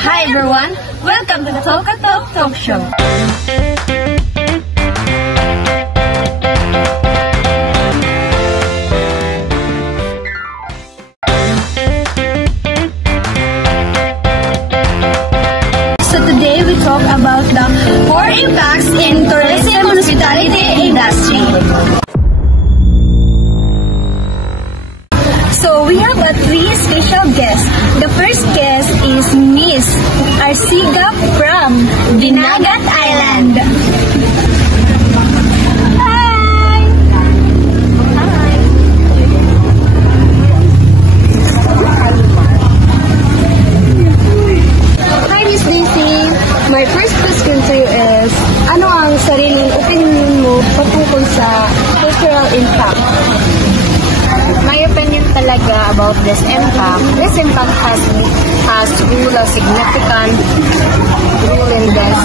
Hi everyone, welcome to the Talk Talk Show. So today we talk about the 4 impacts in tourism and hospitality industry. So we have 3 special guests. The first guest is Miss Arsiga from Dinagat Island. Hi! Hi Miss Daisy. My first question to you is, ano ang sariling opinion mo patungkol sa cultural impact? My opinion talaga about this impact has rule a significant role in this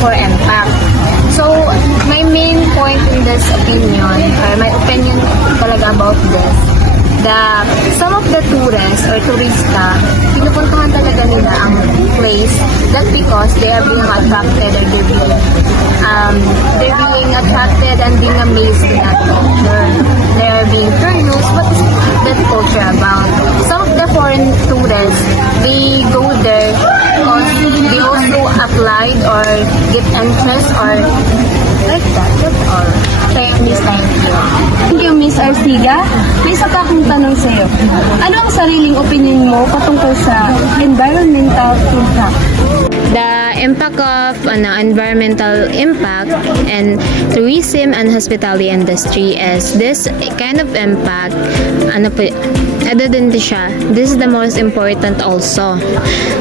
for impact. So my main point in this opinion, or my opinion talaga about this, some of the tourists or turista, pinupuntahan talaga nila ang place that because they are being attracted or they're being attracted and being amazed to that culture. They are being curious, what is that culture about? Some of the foreign tourists, they go there because they also applied or get interest or like that. That's all. Okay, Miss, thank you. Thank you, Miss Arsiga. May isa pa akong tanong sa iyo. Ano ang sariling opinion mo patungkol sa environmental impact? The impact of environmental impact and tourism and hospitality industry is this kind of impact. This is the most important also,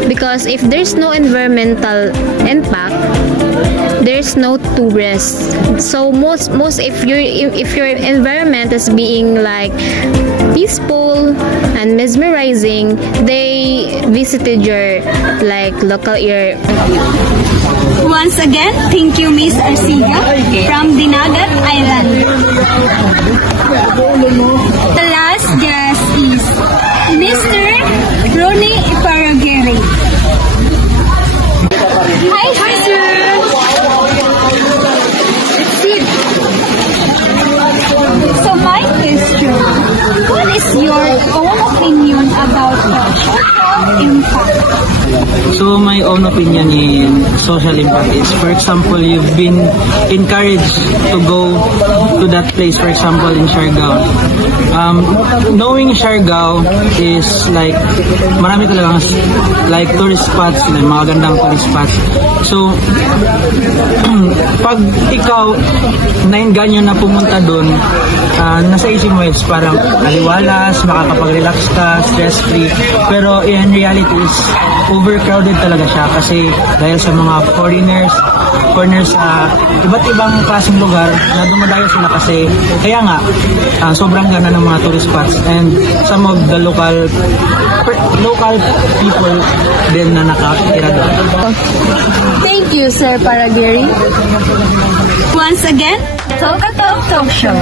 because if there's no environmental impact, there's no tourists. So most if your environment is being like peaceful and mesmerizing, they visited your local area. Once again, thank you, Miss Arsiga from Dinagat Island. The last guest is Mr. Ronnie Iparagere. Hi, sir. So my question, what is your own opinion about social impact? So my own opinion in social impact is, for example, you've been encouraged to go to that place, for example, in Siargao. Knowing Siargao is like, marami talagang like tourist spots, mga gandang tourist spots. So, pag ikaw nainganyo na pumunta doon, nasa isip mo is parang aliwalas, makakapag-relax ka, stress-free. Pero in reality is overcrowded talaga siya kasi dahil sa mga foreigners sa iba't ibang klaseng lugar na dumadayo sila kasi kaya nga sobrang ganda ng mga tourist spots, and some of the local people din na nakatira doon. Thank you, Sir Paragere. Once again, Talk Show.